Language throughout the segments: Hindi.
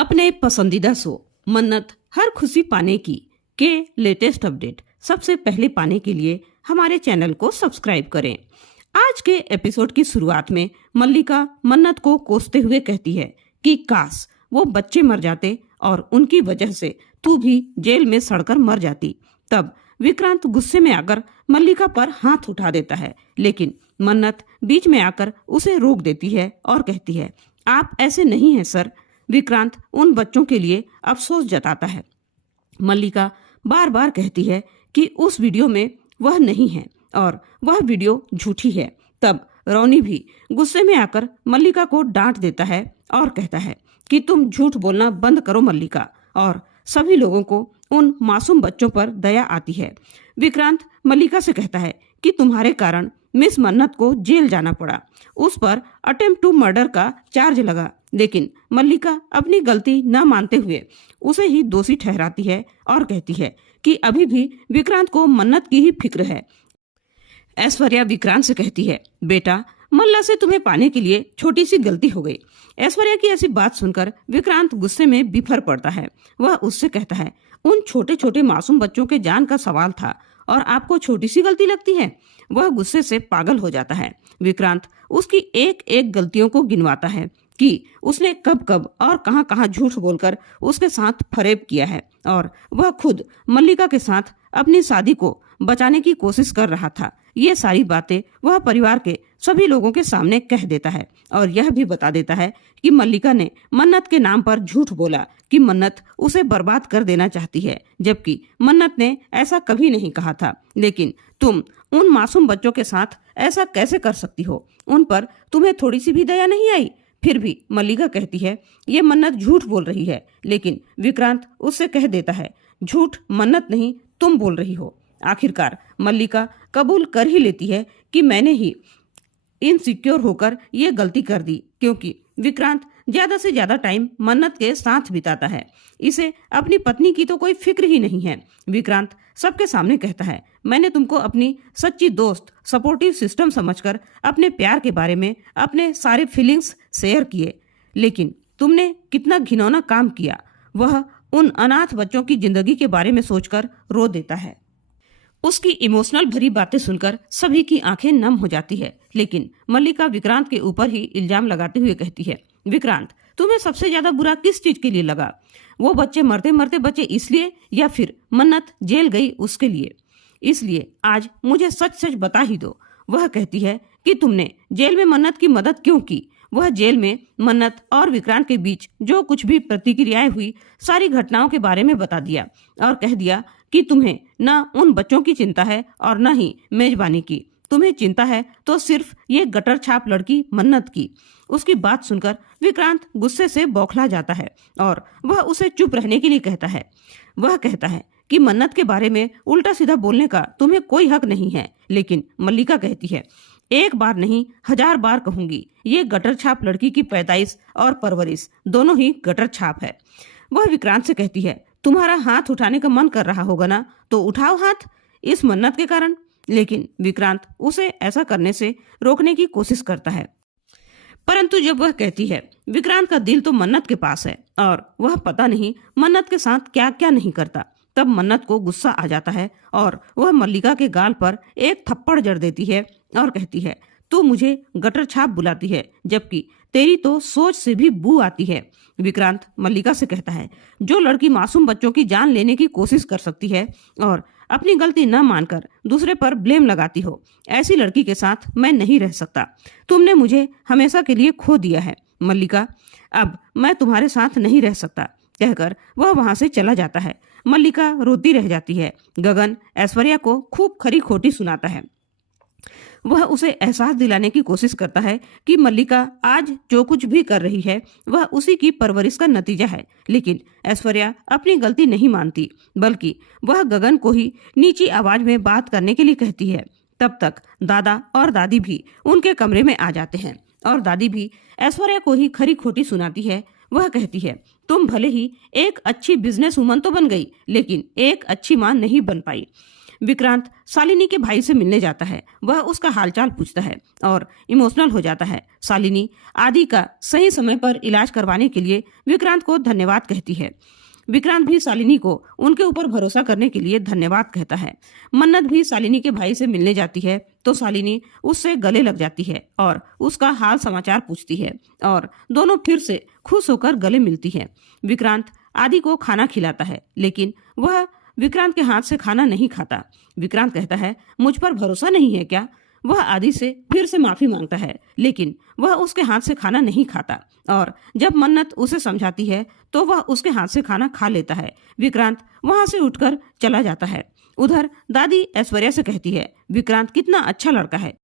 अपने पसंदीदा शो मन्नत हर खुशी पाने की के लेटेस्ट अपडेट सबसे पहले पाने के लिए हमारे चैनल को सब्सक्राइब करें। आज के एपिसोड की शुरुआत में मल्लिका मन्नत को कोसते हुए कहती है कि काश वो बच्चे मर जाते और उनकी वजह से तू भी जेल में सड़कर मर जाती। तब विक्रांत गुस्से में आकर मल्लिका पर हाथ उठा देता है, लेकिन मन्नत बीच में आकर उसे रोक देती है और कहती है, आप ऐसे नहीं हैं सर। विक्रांत उन बच्चों के लिए अफसोस जताता है। मल्लिका बार बार कहती है कि उस वीडियो में वह नहीं है और वह वीडियो झूठी है। तब रोनी भी गुस्से में आकर मल्लिका को डांट देता है और कहता है कि तुम झूठ बोलना बंद करो मल्लिका। और सभी लोगों को उन मासूम बच्चों पर दया आती है। विक्रांत मल्लिका से कहता है कि तुम्हारे कारण मिस मन्नत को जेल जाना पड़ा, उस पर अटेम्प्ट टू मर्डर का चार्ज लगा, लेकिन मल्लिका अपनी गलती न मानते हुए उसे ही दोषी ठहराती है और कहती है कि अभी भी विक्रांत को मन्नत की ही फिक्र है। ऐश्वर्या विक्रांत से कहती है, बेटा मल्ला से तुम्हें पाने के लिए छोटी सी गलती हो गई। ऐश्वर्या की ऐसी बात सुनकर विक्रांत गुस्से में बिफर पड़ता है। वह उससे कहता है, उन छोटे छोटे मासूम बच्चों के जान का सवाल था और आपको छोटी सी गलती लगती है। वह गुस्से से पागल हो जाता है। विक्रांत उसकी एक एक गलतियों को गिनवाता है कि उसने कब कब और कहां कहां झूठ बोलकर उसके साथ फरेब किया है और वह खुद मल्लिका के साथ अपनी शादी को बचाने की कोशिश कर रहा था। ये सारी बातें वह परिवार के सभी लोगों के सामने कह देता है और यह भी बता देता है कि मल्लिका ने मन्नत के नाम पर झूठ बोला कि मन्नत उसे बर्बाद कर देना चाहती है, जबकि मन्नत ने ऐसा कभी नहीं कहा था। लेकिन तुम उन मासूम बच्चों के साथ ऐसा कैसे कर सकती हो? उन पर तुम्हें थोड़ी सी भी दया नहीं आई? फिर भी मल्लिका कहती है, ये मन्नत झूठ बोल रही है, लेकिन विक्रांत उससे कह देता है, झूठ मन्नत नहीं तुम बोल रही हो। आखिरकार मल्लिका कबूल कर ही लेती है कि मैंने ही इनसिक्योर होकर ये गलती कर दी, क्योंकि विक्रांत ज्यादा से ज्यादा टाइम मन्नत के साथ बिताता है। इसे अपनी पत्नी की तो कोई फिक्र ही नहीं है। विक्रांत सबके सामने कहता है, मैंने तुमको अपनी सच्ची दोस्त सपोर्टिव सिस्टम समझकर अपने प्यार के बारे में अपने सारे फीलिंग्स शेयर किए, लेकिन तुमने कितना घिनौना काम किया। वह उन अनाथ बच्चों की जिंदगी के बारे में सोचकर रो देता है। उसकी इमोशनल भरी बातें सुनकर सभी की आंखें नम हो जाती है, लेकिन मल्लिका विक्रांत के ऊपर ही इल्जाम लगाते हुए कहती है, विक्रांत तुम्हें सबसे ज्यादा बुरा किस चीज के लिए लगा? वो बच्चे मरते मरते बचे इसलिए, या फिर मन्नत जेल गई उसके लिए? इसलिए आज मुझे सच सच बता ही दो। वह कहती है कि तुमने जेल में मन्नत की मदद क्यों की? वह जेल में मन्नत और विक्रांत के बीच जो कुछ भी प्रतिक्रियाएं हुई सारी घटनाओं के बारे में बता दिया और कह दिया कि तुम्हें न उन बच्चों की चिंता है और न ही मेजबानी की। तुम्हें चिंता है तो सिर्फ ये गटर छाप लड़की मन्नत की। उसकी बात सुनकर विक्रांत गुस्से से बौखला जाता है और वह उसे चुप रहने के लिए कहता है। वह कहता है कि मन्नत के बारे में उल्टा सीधा बोलने का तुम्हें कोई हक नहीं है, लेकिन मल्लिका कहती है, एक बार नहीं 1000 बार कहूंगी, ये गटर छाप लड़की की पैदाइश और परवरिश दोनों ही गटर छाप है। वह विक्रांत से कहती है, तुम्हारा हाथ उठाने का मन कर रहा होगा ना, तो उठाओ हाथ इस मन्नत के कारण। लेकिन विक्रांत उसे ऐसा करने से रोकने की कोशिश करता है, परंतु जब वह कहती है, विक्रांत का दिल तो मन्नत के पास है और वह पता नहीं मन्नत के साथ क्या क्या नहीं करता। तब मन्नत को गुस्सा आ जाता है और वह मल्लिका के गाल पर एक थप्पड़ जड़ देती है और कहती है, तू मुझे गटर छाप बुलाती है, जबकि तेरी तो सोच से भी बू आती है। विक्रांत मल्लिका से कहता है, जो लड़की मासूम बच्चों की जान लेने की कोशिश कर सकती है और अपनी गलती न मानकर दूसरे पर ब्लेम लगाती हो, ऐसी लड़की के साथ मैं नहीं रह सकता। तुमने मुझे हमेशा के लिए खो दिया है मल्लिका, अब मैं तुम्हारे साथ नहीं रह सकता। कहकर वह वहां से चला जाता है। मल्लिका रोती रह जाती है। गगन ऐश्वर्या को खूब खरी खोटी सुनाता है। वह उसे एहसास दिलाने की कोशिश करता है कि मल्लिका आज जो कुछ भी कर रही है वह उसी की परवरिश का नतीजा है, लेकिन ऐश्वर्या अपनी गलती नहीं मानती, बल्कि वह गगन को ही नीची आवाज में बात करने के लिए कहती है। तब तक दादा और दादी भी उनके कमरे में आ जाते हैं और दादी भी ऐश्वर्या को ही खरी खोटी सुनाती है। वह कहती है, तुम भले ही एक अच्छी बिजनेस वुमन तो बन गई, लेकिन एक अच्छी मां नहीं बन पाई। विक्रांत शालिनी के भाई से मिलने जाता है। वह उसका हालचाल पूछता है और इमोशनल हो जाता है। शालिनी आदि का सही समय पर इलाज करवाने के लिए विक्रांत को धन्यवाद कहती है। विक्रांत भी शालिनी को उनके ऊपर भरोसा करने के लिए धन्यवाद कहता है। मन्नत भी शालिनी के भाई से मिलने जाती है तो शालिनी उससे गले लग जाती है और उसका हाल समाचार पूछती है और दोनों फिर से खुश होकर गले मिलती है। विक्रांत आदि को खाना खिलाता है लेकिन वह विक्रांत के हाथ से खाना नहीं खाता। विक्रांत कहता है, मुझ पर भरोसा नहीं है क्या? वह आदि से फिर से माफी मांगता है लेकिन वह उसके हाथ से खाना नहीं खाता और जब मन्नत उसे समझाती है तो वह उसके हाथ से खाना खा लेता है। विक्रांत वहां से उठकर चला जाता है। उधर दादी ऐश्वर्या से कहती है, विक्रांत कितना अच्छा लड़का है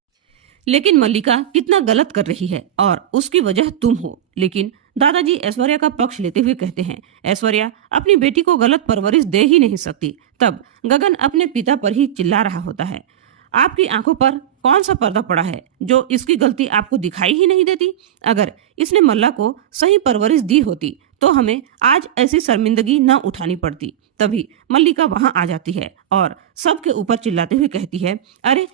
लेकिन मल्लिका कितना गलत कर रही है और उसकी वजह तुम हो। लेकिन दादाजी ऐश्वर्या का पक्ष लेते हुए कहते हैं, ऐश्वर्या अपनी बेटी को गलत परवरिश दे ही नहीं सकती। तब गगन अपने पिता पर ही चिल्ला रहा होता है, आपकी आंखों पर कौन सा पर्दा पड़ा है जो इसकी गलती आपको दिखाई ही नहीं देती? अगर इसने मल्ला को सही परवरिश दी होती तो हमें आज ऐसी शर्मिंदगी न उठानी पड़ती। तभी मल्लिका वहां आ जाती है और सबके ऊपर चिल्लाते हुए कहती है, अरे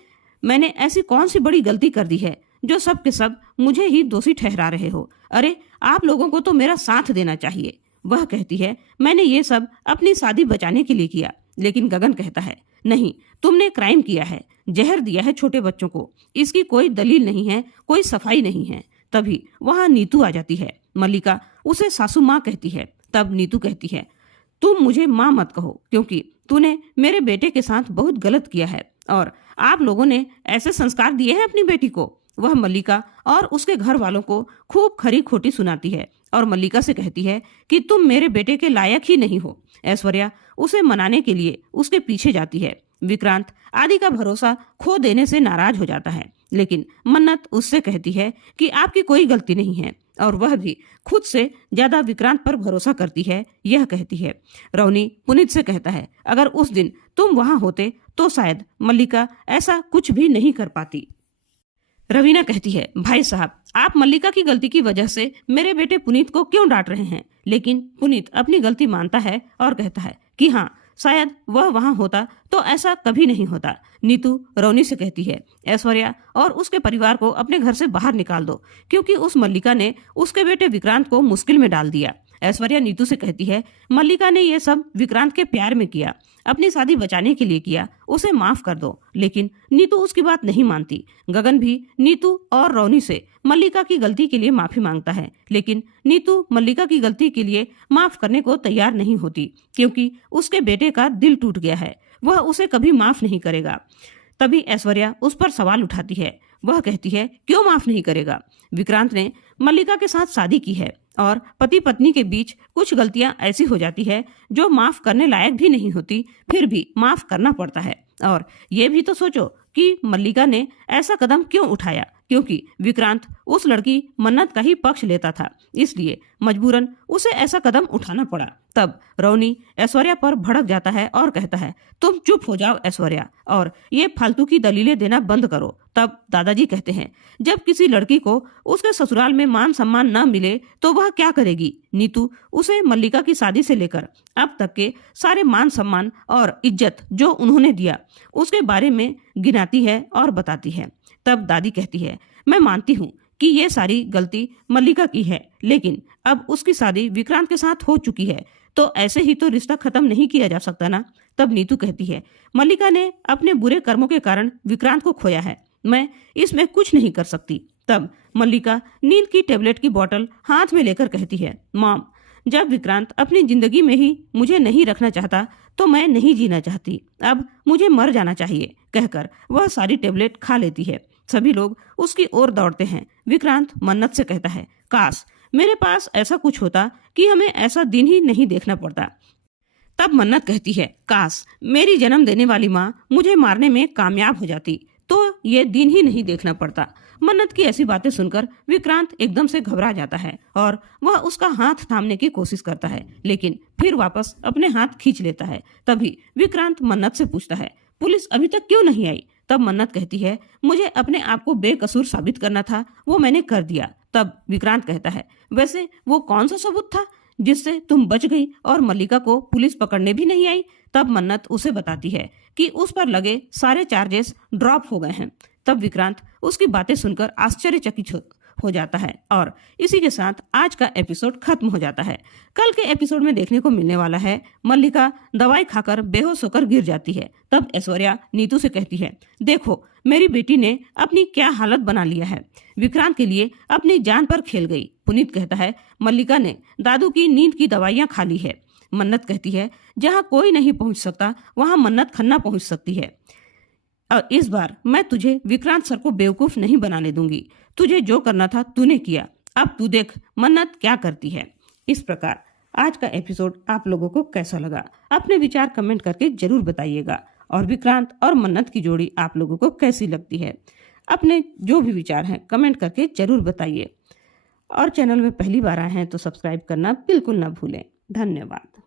मैंने ऐसी कौन सी बड़ी गलती कर दी है जो सब के सब मुझे ही दोषी ठहरा रहे हो? अरे आप लोगों को तो मेरा साथ देना चाहिए। वह कहती है, मैंने ये सब अपनी शादी बचाने के लिए किया। लेकिन गगन कहता है, नहीं, तुमने क्राइम किया है, जहर दिया है छोटे बच्चों को। इसकी कोई दलील नहीं है, कोई सफाई नहीं है। तभी वहां नीतू आ जाती है। मल्लिका उसे सासू माँ कहती है। तब नीतू कहती है, तुम मुझे माँ मत कहो क्योंकि तूने मेरे बेटे के साथ बहुत गलत किया है और आप लोगों ने ऐसे संस्कार दिए हैं अपनी बेटी को। वह मल्लिका और उसके घर वालों को खूब खरी खोटी सुनाती है और मल्लिका से कहती है कि तुम मेरे बेटे के लायक ही नहीं हो। ऐश्वर्या उसे मनाने के लिए उसके पीछे जाती है। विक्रांत आदि का भरोसा खो देने से नाराज हो जाता है लेकिन मन्नत उससे कहती है कि आपकी कोई गलती नहीं है और वह भी खुद से ज्यादा विक्रांत पर भरोसा करती है। यह कहती है, रौनी पुनीत से कहता है, अगर उस दिन तुम वहां होते तो शायद मल्लिका ऐसा कुछ भी नहीं कर पाती। रवीना कहती है, भाई साहब आप मल्लिका की गलती की वजह से मेरे बेटे पुनीत को क्यों डांट रहे हैं? लेकिन पुनीत अपनी गलती मानता है और कहता है कि हाँ, शायद वह वहां होता तो ऐसा कभी नहीं होता। नीतू रौनी से कहती है, ऐश्वर्या और उसके परिवार को अपने घर से बाहर निकाल दो क्योंकि उस मल्लिका ने उसके बेटे विक्रांत को मुश्किल में डाल दिया। ऐश्वर्या नीतू से कहती है, मल्लिका ने यह सब विक्रांत के प्यार में किया, अपनी शादी बचाने के लिए किया, उसे माफ कर दो। लेकिन नीतू उसकी बात नहीं मानती। गगन भी नीतू और रौनी से मल्लिका की गलती के लिए माफी मांगता है लेकिन नीतू मल्लिका की गलती के लिए माफ करने को तैयार नहीं होती क्योंकि उसके बेटे का दिल टूट गया है, वह उसे कभी माफ नहीं करेगा। तभी ऐश्वर्या उस पर सवाल उठाती है। वह कहती है, क्यों माफ नहीं करेगा? विक्रांत ने मल्लिका के साथ शादी की है और पति पत्नी के बीच कुछ गलतियां ऐसी हो जाती है जो माफ करने लायक भी नहीं होती, फिर भी माफ करना पड़ता है। और ये भी तो सोचो कि मल्लिका ने ऐसा कदम क्यों उठाया, क्योंकि विक्रांत उस लड़की मन्नत का ही पक्ष लेता था, इसलिए मजबूरन उसे ऐसा कदम उठाना पड़ा। तब रौनी ऐश्वर्या पर भड़क जाता है और कहता है, तुम चुप हो जाओ ऐश्वर्या और ये फालतू की दलीलें देना बंद करो। तब दादाजी कहते हैं, जब किसी लड़की को उसके ससुराल में मान सम्मान न मिले तो वह क्या करेगी? नीतू उसे मल्लिका की शादी से लेकर अब तक के सारे मान सम्मान और इज्जत जो उन्होंने दिया उसके बारे में गिनाती है और बताती है। तब दादी कहती है, मैं मानती हूँ कि ये सारी गलती मल्लिका की है लेकिन अब उसकी शादी विक्रांत के साथ हो चुकी है तो ऐसे ही तो रिश्ता खत्म नहीं किया जा सकता ना। तब नीतू कहती है, मल्लिका ने अपने बुरे कर्मों के कारण विक्रांत को खोया है, मैं इसमें कुछ नहीं कर सकती। तब मल्लिका नींद की टेबलेट की बोतल हाथ में लेकर कहती है, मॉम, जब विक्रांत अपनी जिंदगी में ही मुझे नहीं रखना चाहता तो मैं नहीं जीना चाहती, अब मुझे मर जाना चाहिए। कहकर वह सारी टेबलेट खा लेती है। सभी लोग उसकी ओर दौड़ते हैं। विक्रांत मन्नत से कहता है, काश मेरे पास ऐसा कुछ होता कि हमें ऐसा दिन ही नहीं देखना पड़ता। तब मन्नत कहती है, काश मेरी जन्म देने वाली माँ मुझे मारने में कामयाब हो जाती तो ये दिन ही नहीं देखना पड़ता। मन्नत की ऐसी बातें सुनकर विक्रांत एकदम से घबरा जाता है और वह उसका हाथ थामने की कोशिश करता है लेकिन फिर वापस अपने हाथ खींच लेता है। तभी विक्रांत मन्नत से पूछता है, पुलिस अभी तक क्यों नहीं आई? तब मन्नत कहती है, मुझे अपने आप को बेकसूर साबित करना था, वो मैंने कर दिया। तब विक्रांत कहता है, वैसे वो कौन सा सबूत था जिससे तुम बच गई और मल्लिका को पुलिस पकड़ने भी नहीं आई। तब मन्नत उसे बताती है कि उस पर लगे सारे चार्जेस ड्रॉप हो गए हैं। तब विक्रांत उसकी बातें सुनकर आश्चर्यचकित हो जाता है और इसी के साथ आज का एपिसोड खत्म हो जाता है। कल के एपिसोड में देखने को मिलने वाला है मल्लिका दवाई खाकर बेहोश होकर गिर जाती है। तब ऐश्वर्या नीतू से कहती है, देखो मेरी बेटी ने अपनी क्या हालत बना लिया है, विक्रांत के लिए अपनी जान पर खेल गई। पुनीत कहता है, मल्लिका ने दादू की नींद की दवाइयां खा ली है। मन्नत कहती है, जहां कोई नहीं पहुंच सकता वहां मन्नत खन्ना पहुंच सकती है। और इस बार मैं तुझे विक्रांत सर को बेवकूफ नहीं बनाने दूंगी। तुझे जो करना था तूने किया, अब तू देख मन्नत क्या करती है। इस प्रकार आज का एपिसोड आप लोगों को कैसा लगा, अपने विचार कमेंट करके जरूर बताइएगा। और विक्रांत और मन्नत की जोड़ी आप लोगों को कैसी लगती है, अपने जो भी विचार हैं कमेंट करके जरूर बताइए। और चैनल में पहली बार आए हैं तो सब्सक्राइब करना बिल्कुल ना भूलें। धन्यवाद।